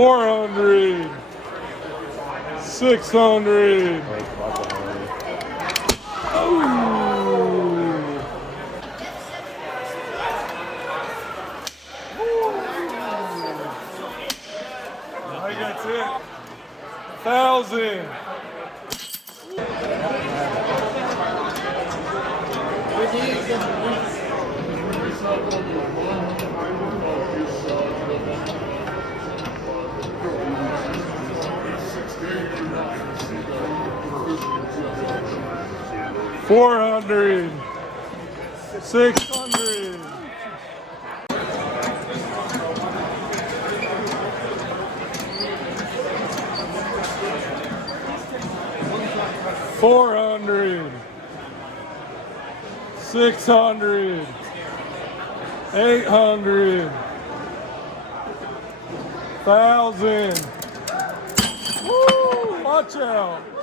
400, 600. I think that's it. 1,000. $400, 600, 400, 600, 800, 1,000. Woo! Watch out.